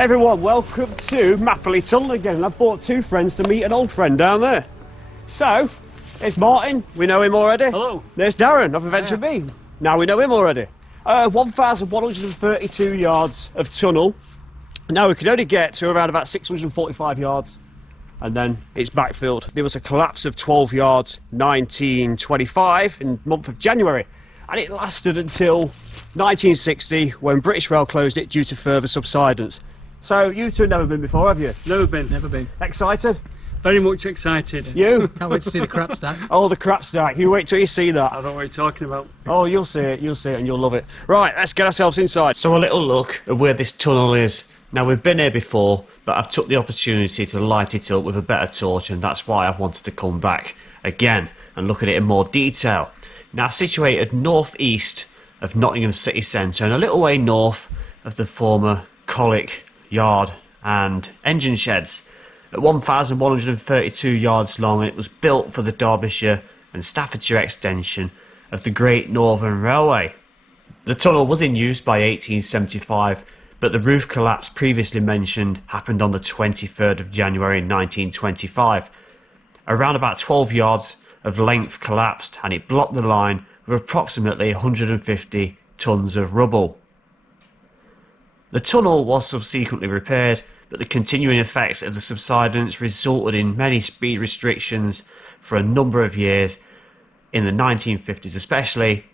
Hey everyone, welcome to Mapperley Tunnel again. I've brought two friends to meet an old friend down there. So, there's Martin, we know him already. Hello. There's Darren of AdventureMe. Now we know him already. 1,132 yards of tunnel. Now we can only get to around about 645 yards and then it's backfilled. There was a collapse of 12 yards 1925 in the month of January, and it lasted until 1960 when British Rail closed it due to further subsidence. So you two have never been before, have you? Never been. Excited? Very much excited. You? Can't wait to see the crap stack. Oh, the crap stack. You wait till you see that. I don't know what you're talking about. Oh, you'll see it and you'll love it. Right, let's get ourselves inside. So a little look at where this tunnel is. Now we've been here before, but I've took the opportunity to light it up with a better torch, and that's why I've wanted to come back again and look at it in more detail. Now situated northeast of Nottingham city centre and a little way north of the former Colic Yard and engine sheds. At 1,132 yards long, it was built for the Derbyshire and Staffordshire extension of the Great Northern Railway. The tunnel was in use by 1875, but the roof collapse previously mentioned happened on the 23rd of January 1925. Around about 12 yards of length collapsed, and it blocked the line with approximately 150 tons of rubble. The tunnel was subsequently repaired, but the continuing effects of the subsidence resulted in many speed restrictions for a number of years, in the 1950s especially,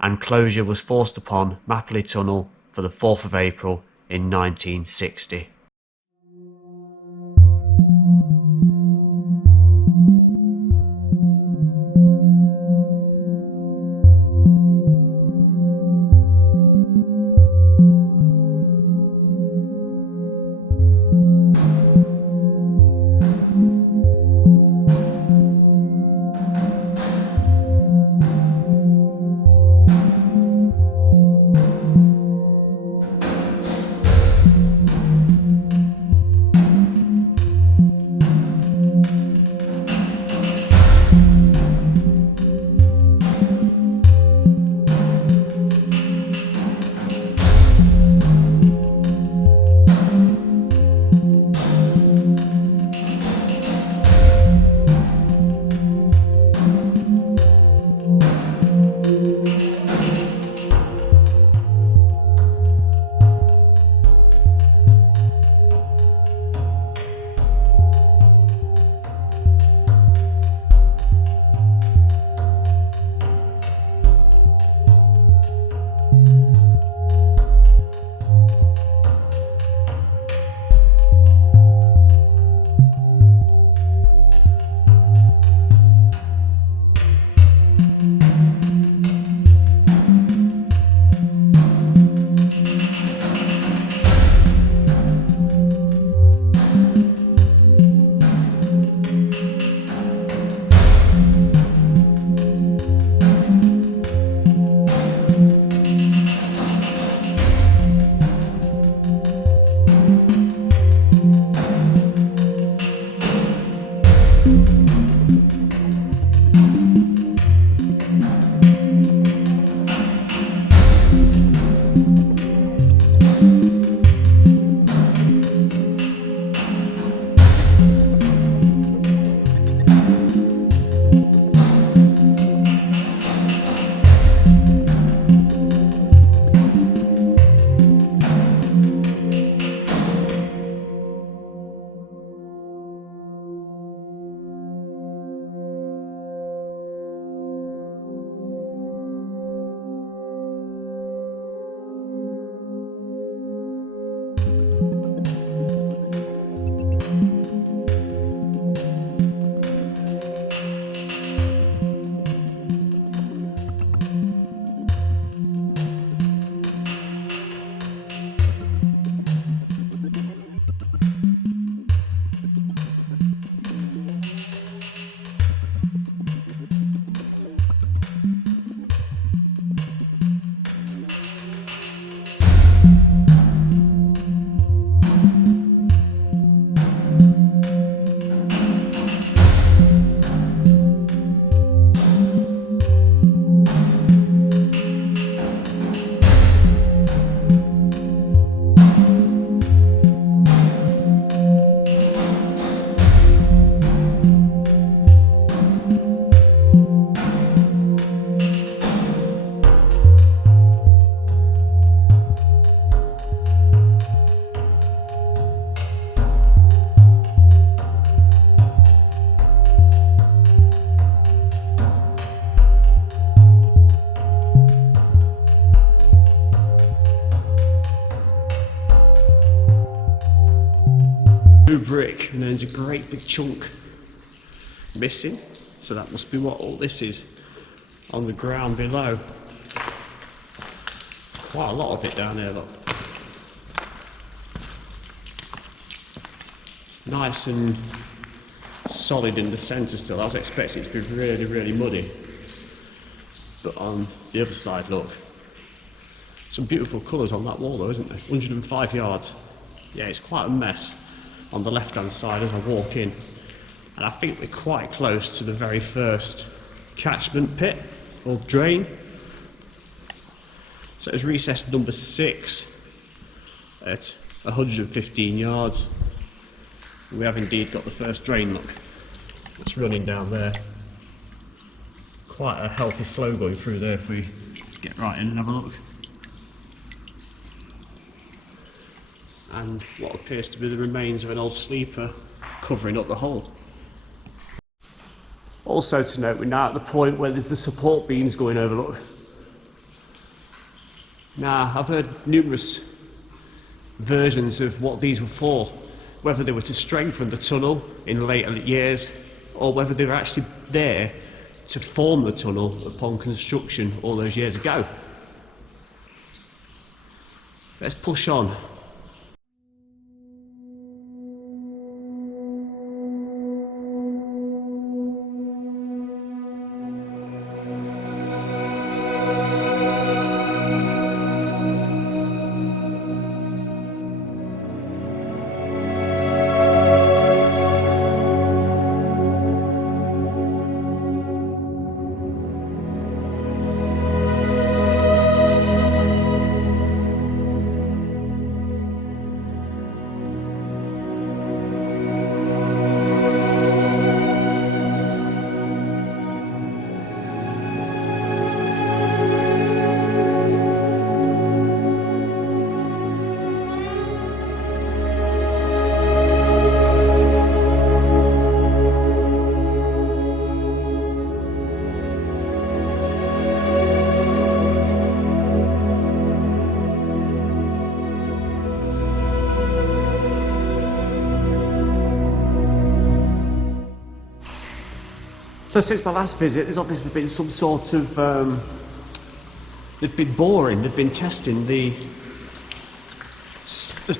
and closure was forced upon Mapperley Tunnel for the 4th of April in 1960. blue brick, and then there's a great big chunk missing, so that must be what all this is on the ground below. Quite a lot of it down there, look. It's nice and solid in the centre still. I was expecting it to be really, really muddy, but on the other side, look, some beautiful colours on that wall though, isn't there? 105 yards. Yeah, it's quite a mess on the left hand side as I walk in, and I think we're quite close to the very first catchment pit or drain. So it's recess number 6 at 115 yards. We have indeed got the first drain, look, it's running down there. Quite a healthy flow going through there if we get right in and have a look. And what appears to be the remains of an old sleeper covering up the hole. Also to note, we're now at the point where there's the support beams going over, look. Now, I've heard numerous versions of what these were for, whether they were to strengthen the tunnel in later years, or whether they were actually there to form the tunnel upon construction all those years ago. Let's push on. So since my last visit, there's obviously been some sort of, they've been boring, they've been testing the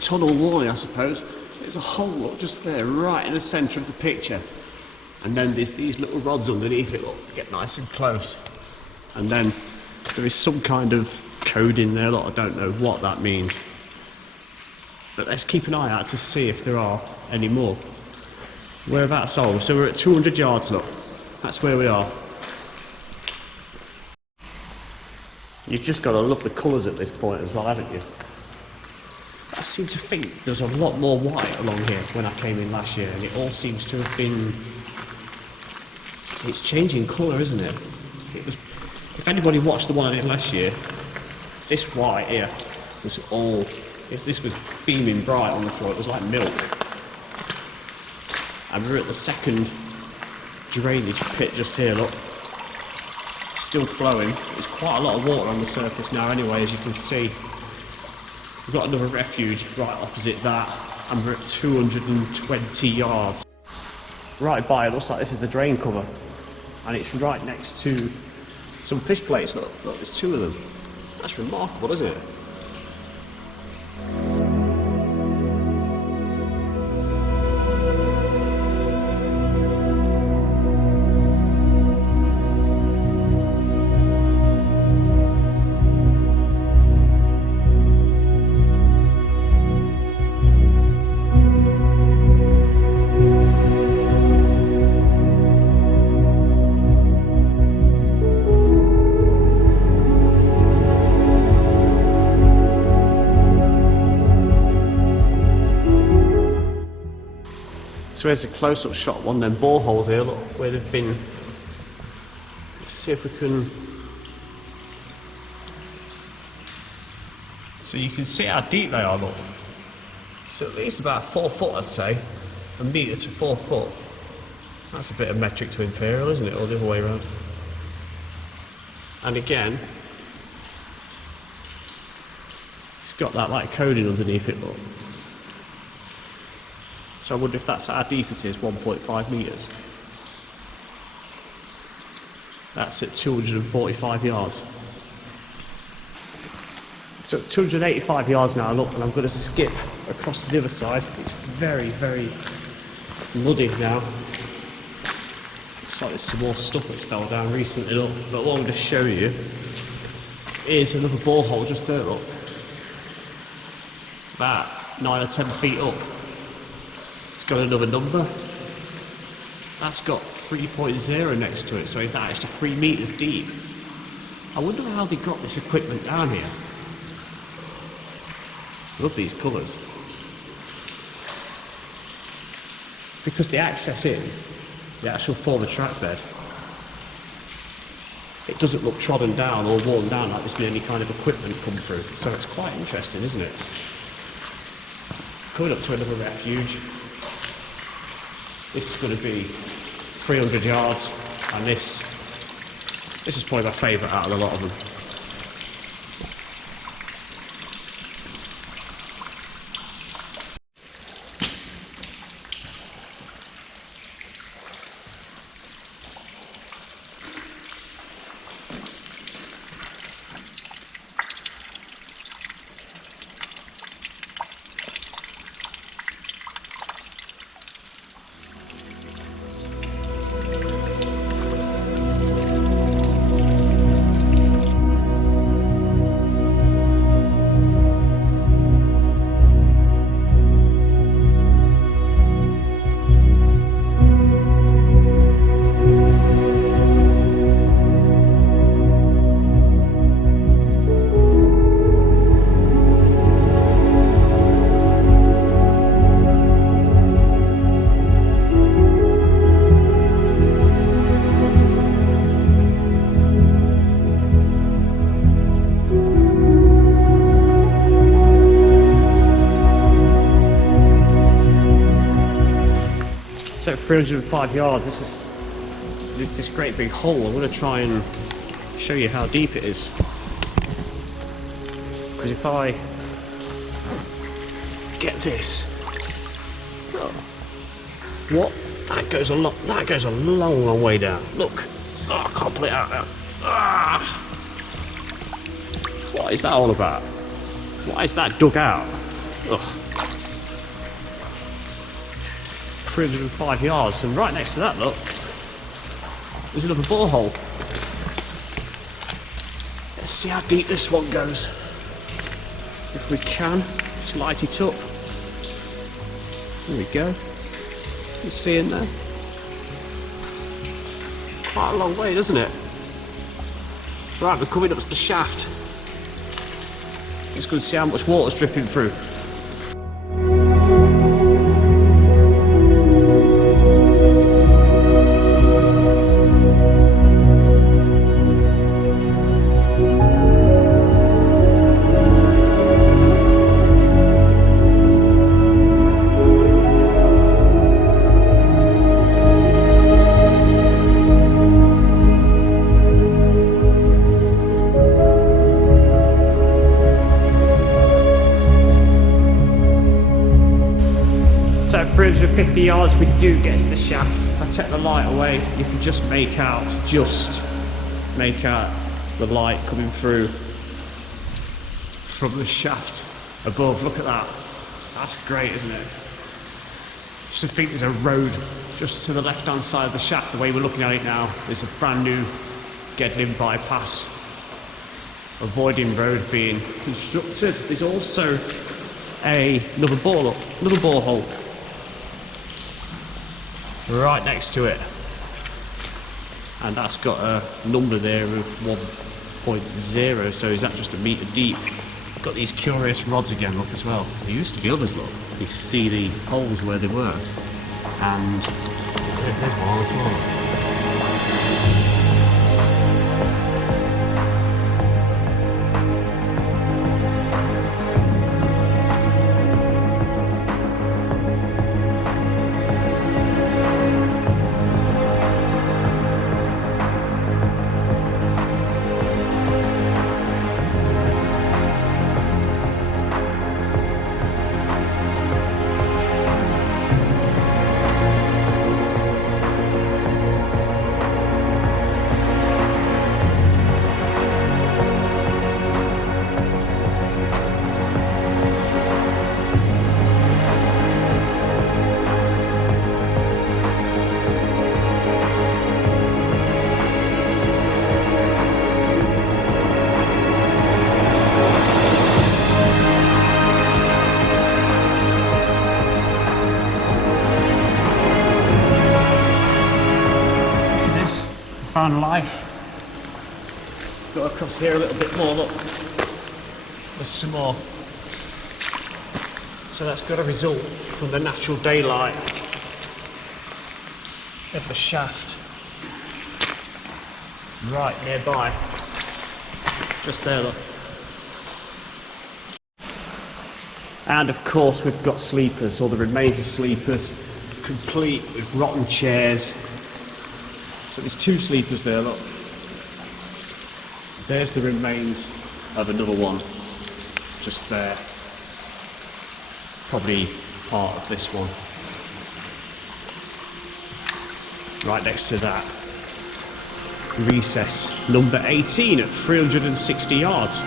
tunnel walling, I suppose. There's a hole, look, just there, right in the centre of the picture. And then there's these little rods underneath it, look, get nice and close. And then there is some kind of code in there, look, I don't know what that means. But let's keep an eye out to see if there are any more. Whereabouts are we? So we're at 200 yards, look. That's where we are. You've just got to love the colours at this point as well, haven't you? I seem to think there's a lot more white along here when I came in last year, and it all seems to have been... It's changing colour, isn't it? It was... If anybody watched the one I did last year, this white here was all... If this was beaming bright on the floor, it was like milk. And we're at the second drainage pit just here, look, still flowing. There's quite a lot of water on the surface now anyway, as you can see. We've got another refuge right opposite that, and we're at 220 yards. Right by it looks like this is the drain cover, and it's right next to some fish plates. Look, there's 2 of them. That's remarkable, isn't it? So here's a close-up shot of one of them boreholes here, look, where they've been. Let's see if we can... So you can see how deep they are, look. So at least about 4 foot, I'd say. A metre to 4 foot. That's a bit of metric to imperial, isn't it? Or the other way around. And again, it's got that like coding underneath it, look. So I wonder if that's how deep it is, 1.5 metres. That's at 245 yards. So at 285 yards now, look, and I'm going to skip across to the other side. It's very, very muddy now. Looks like there's some more stuff that's fell down recently, look. But what I'm going to show you is another borehole just there, look. About 9 or 10 feet up. It's got another number. That's got 3.0 next to it, so it's actually 3 metres deep. I wonder how they got this equipment down here. Love these colours. Because the access in, the actual former track bed, it doesn't look trodden down or worn down like there's been any kind of equipment come through. So it's quite interesting, isn't it? Coming up to another refuge. This is going to be 300 yards, and this is probably my favourite out of a lot of them. So 305 yards, this great big hole. I'm going to try and show you how deep it is. Because if I get this, oh, what? That goes a long way down. Look, oh, I can't pull it out now. Ah. What is that all about? Why is that dug out? Ugh. 305 yards, and right next to that, look, there's another borehole. Let's see how deep this one goes. If we can, just light it up. There we go. You see in there? Quite a long way, doesn't it? Right, we're coming up to the shaft. Let's go and see how much water's dripping through. So 350 yards we do get to the shaft. If I take the light away, you can just make out the light coming through from the shaft above. Look at that. That's great, isn't it? Just think there's a road just to the left hand side of the shaft. The way we're looking at it now, there's a brand new Gedling bypass avoiding road being constructed. There's also another borehole right next to it, and that's got a number there of 1.0, so is that just a metre deep? Got these curious rods again, look, as well. There used to be others, look. You can see the holes where they were, and there's one on the floor. found life. Go across here a little bit more, look. There's some more. So that's got a result from the natural daylight of the shaft. Right nearby. Just there, look. And of course we've got sleepers, or the remains of sleepers, complete with rotten chairs. So there's 2 sleepers there, look. There's the remains of another one, just there. Probably part of this one. Right next to that, recess number 18 at 360 yards.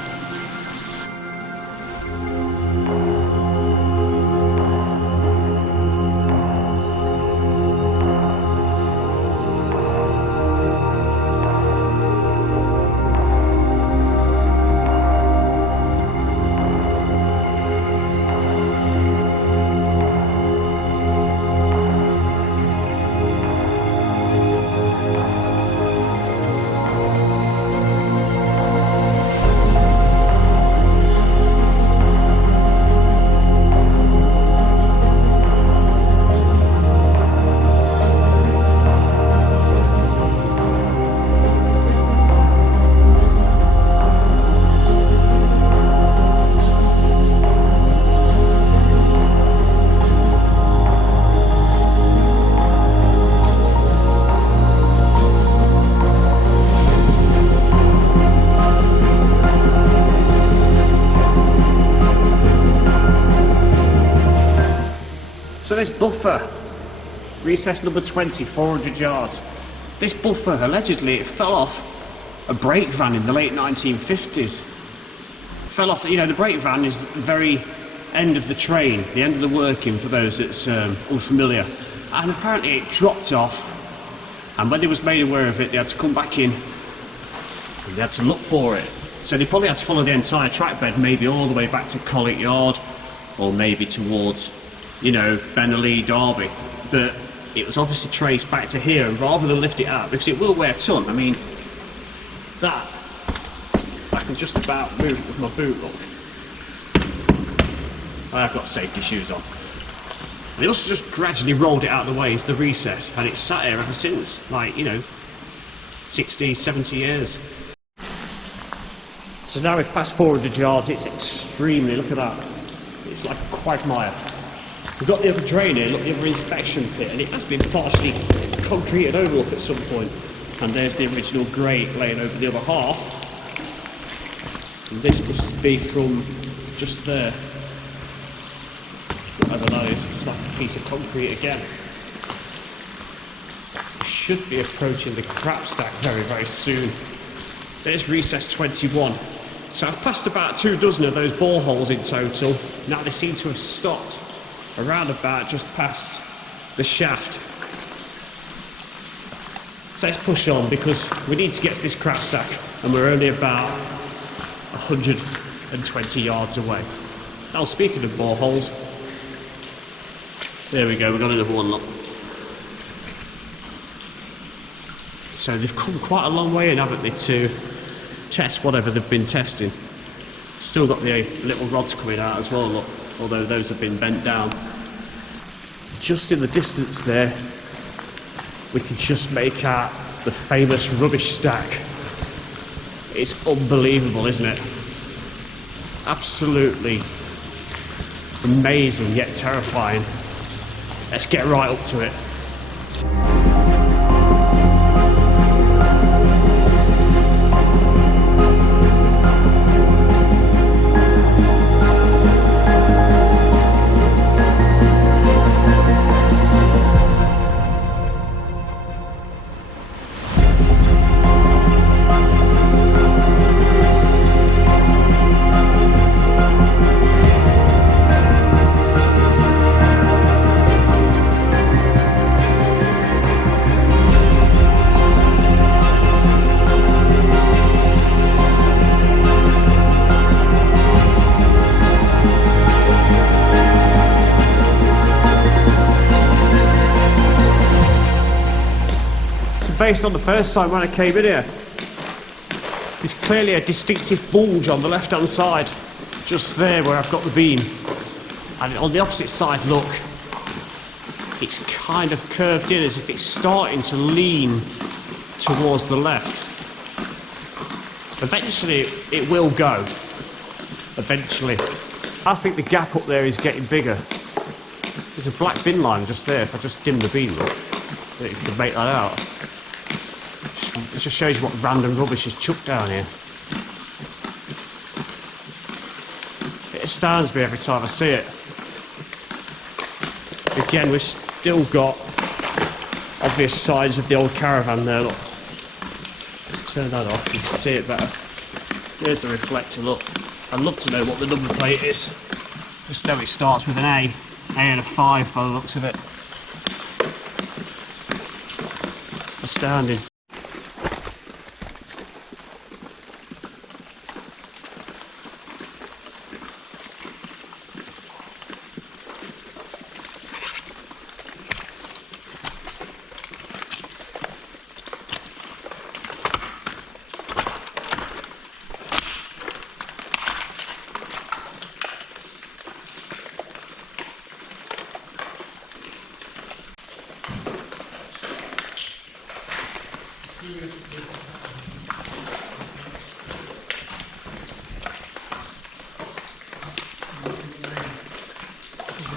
So this buffer, recess number 20, 400 yards. This buffer, allegedly, it fell off a brake van in the late 1950s. Fell off, you know, the brake van is the very end of the train, the end of the working for those that's unfamiliar. And apparently it dropped off, and when they was made aware of it, they had to come back in and they had to look for it. So they probably had to follow the entire track bed, maybe all the way back to Collick Yard, or maybe towards, you know, Bennerley, Derby, but it was obviously traced back to here, and rather than lift it out, because it will weigh a ton. I mean, that I can just about move it with my boot, look. I've got safety shoes on. And they also just gradually rolled it out of the way into the recess, and it's sat here ever since, like, you know, 60, 70 years. So now we've passed 400 yards, it's extremely, look at that, it's like a quagmire. We've got the other drain here, look, the other inspection pit, and it has been partially concreted over, look, at some point. And there's the original grate laying over the other half. And this must be from just there. Whatever that is, it's like a piece of concrete again. We should be approaching the crap stack very, very soon. There's recess 21. So I've passed about 2 dozen of those boreholes in total. Now they seem to have stopped around about just past the shaft. So let's push on, because we need to get to this crap stack, and we're only about 120 yards away. Now, speaking of boreholes, there we go, we've got another one, look. So they've come quite a long way in, haven't they, to test whatever they've been testing. Still got the little rods coming out as well, look, although those have been bent down. Just in the distance there, we can just make out the famous rubbish stack. It's unbelievable, isn't it? Absolutely amazing, yet terrifying. Let's get right up to it. based on the first time when I came in here. There's clearly a distinctive bulge on the left hand side, just there where I've got the beam. And on the opposite side, look, it's kind of curved in as if it's starting to lean towards the left. Eventually it will go. Eventually. I think the gap up there is getting bigger. There's a black bin line just there. If I just dim the beam, look, you can make that out. It just shows you what random rubbish is chucked down here. It astounds me every time I see it. Again, we've still got obvious signs of the old caravan there, look. Let's turn that off, you can see it better. Here's the reflector, look. I'd love to know what the number plate is. Just know it starts with an A and a 5 by the looks of it. Astounding.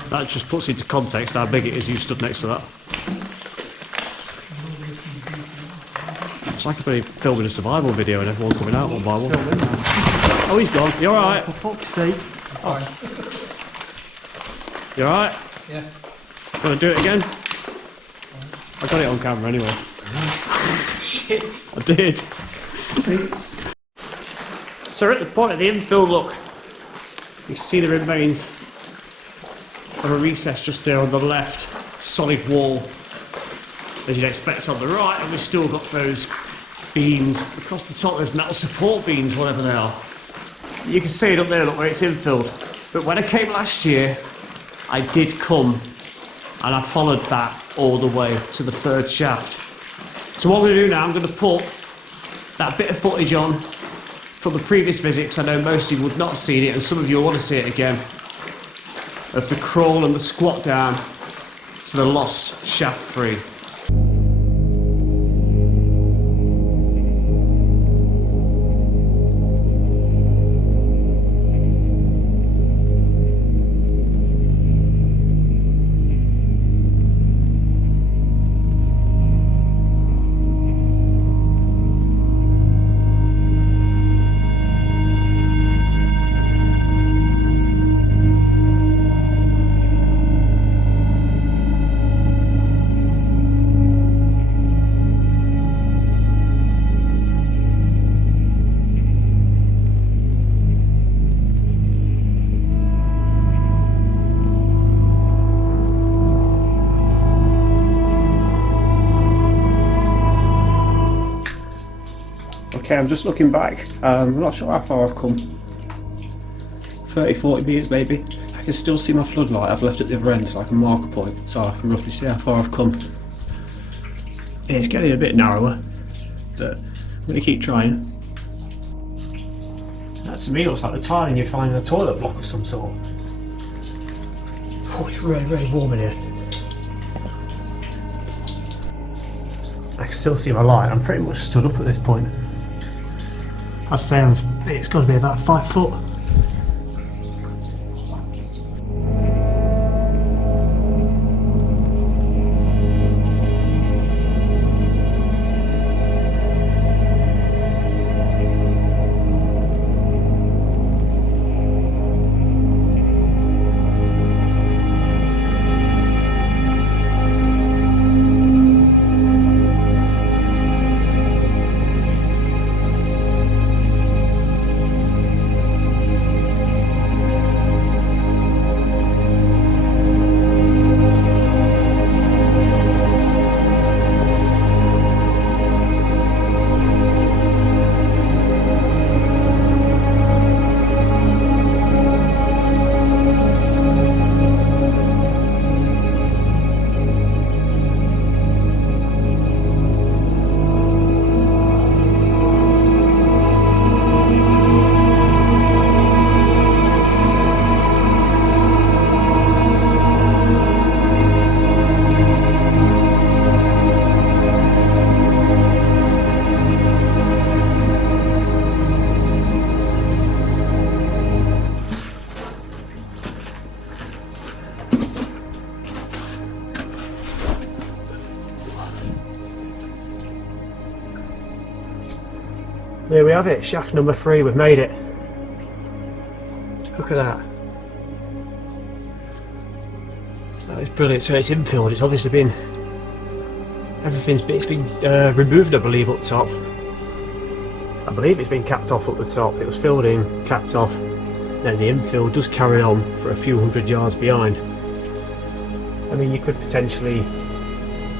That just puts into context how big it is. You stood next to that. It's like I've been filming a survival video and everyone coming out one by one. Oh, he's gone. You alright? For fuck's sake. Oh. You alright? Yeah. Want to do it again? I got it on camera anyway. Shit. I did. So we're at the point of the infill, look. You see the remains of a recess just there on the left, solid wall, as you'd expect on the right, and we've still got those beams across the top, those metal support beams, whatever they are. You can see it up there, look, where it's infilled. But when I came last year, I did come and I followed that all the way to the third shaft. So what I'm going to do now, I'm going to put that bit of footage on from the previous visit, because I know most of you would not have seen it, and some of you will want to see it again, of the crawl and the squat down to the lost shaft 3. Okay, I'm just looking back. I'm not sure how far I've come. 30-40 metres maybe. I can still see my floodlight I've left at the other end, so I can mark a point, so I can roughly see how far I've come. It's getting a bit narrower, but I'm going to keep trying. That to me looks like the tiling you find in a toilet block of some sort. Oh, it's really, really warm in here. I can still see my light. I'm pretty much stood up at this point. I'd say it's got to be about 5 foot. There we have it, shaft number 3, we've made it. Look at that. That is brilliant. So it's infilled, it's obviously been, it's been removed, I believe, up top. I believe it's been capped off up the top. It was filled in, capped off, then the infill does carry on for a few hundred yards behind. I mean, you could potentially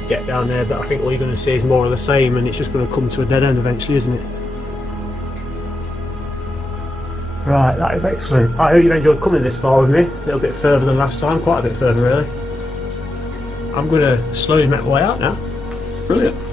get down there, but I think all you're going to see is more of the same, and it's just going to come to a dead end eventually, isn't it? Right, that is excellent. I hope you enjoyed coming this far with me. A little bit further than last time, quite a bit further really. I'm going to slowly make my way out now. Brilliant.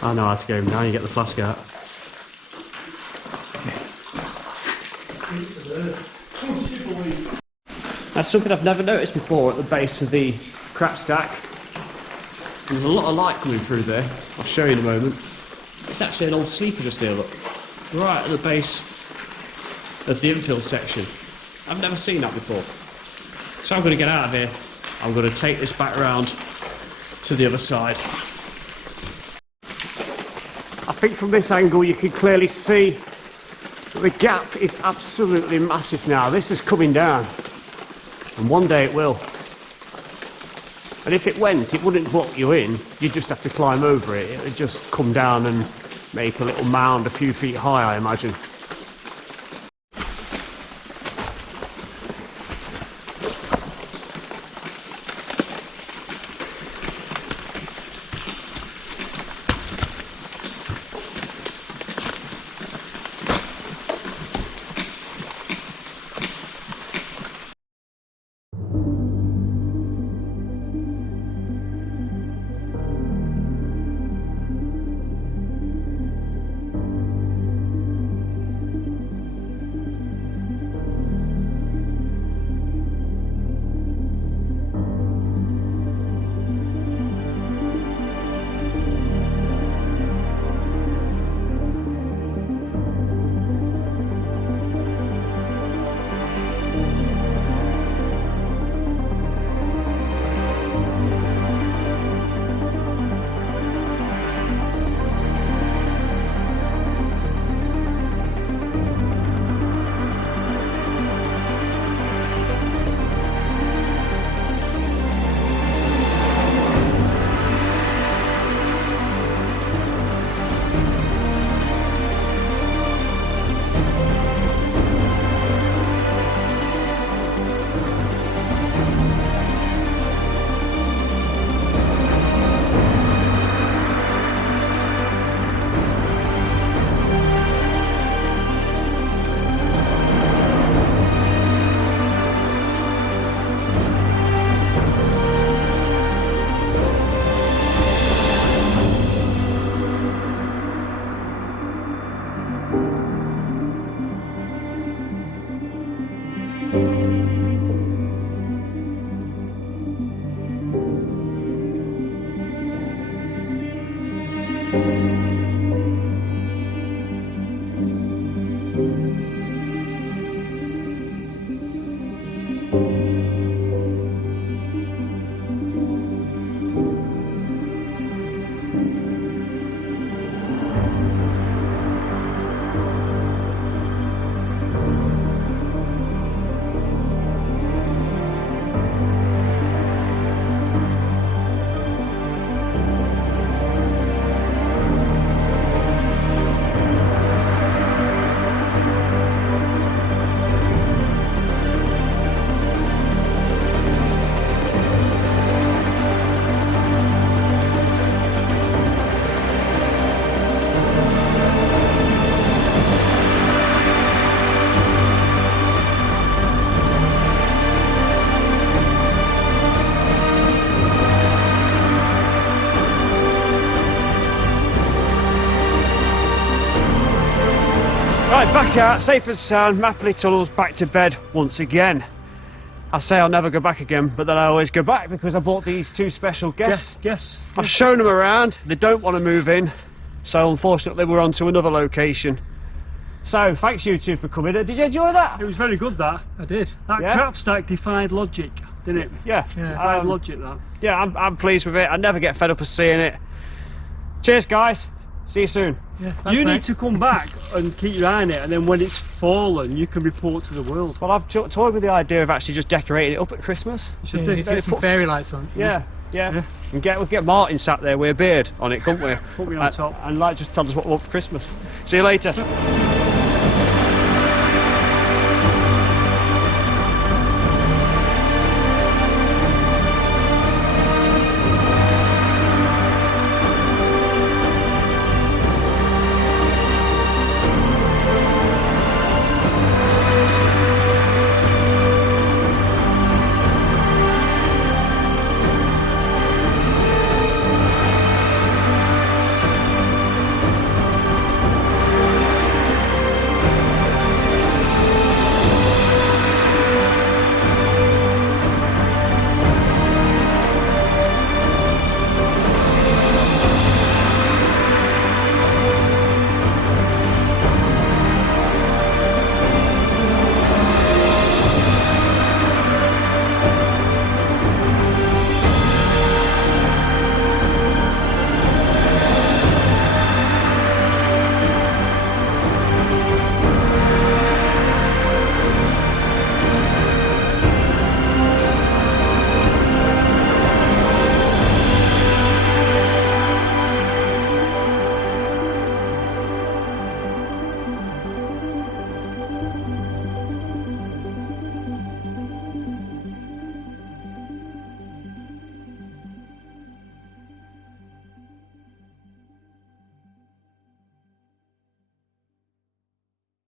I know how to go now, you get the flask out. That's something I've never noticed before at the base of the crap stack. There's a lot of light coming through there. I'll show you in a moment. It's actually an old sleeper just here, look. Right at the base of the infill section. I've never seen that before. So I'm going to get out of here. I'm going to take this back round to the other side. I think from this angle you can clearly see that the gap is absolutely massive now. This is coming down, and one day it will. And if it went, it wouldn't block you in, you'd just have to climb over it. It would just come down and make a little mound a few feet high, I imagine. Right, back out, safe and sound. Mapperley Tunnel's back to bed once again. I say I'll never go back again, but then I always go back because I bought these two special guests. Yes. I've shown them around, they don't want to move in, so unfortunately we're on to another location. So, thanks you two for coming. Did you enjoy that? It was very good, that. I did. That Yeah? crap stack defied logic, didn't it? Yeah. Defied logic, that. Yeah, I'm pleased with it. I never get fed up of seeing it. Cheers, guys. See you soon. Yeah, thanks, You mate. need to come back and keep your eye on it, and then when it's fallen, you can report to the world. Well, I've toyed with the idea of actually just decorating it up at Christmas. Should Yeah, do. you need to get some fairy lights on. Yeah. Yeah. And we'll get Martin sat there with a beard on it, couldn't we? Put me on top. And like just tell us what we want for Christmas. See you later.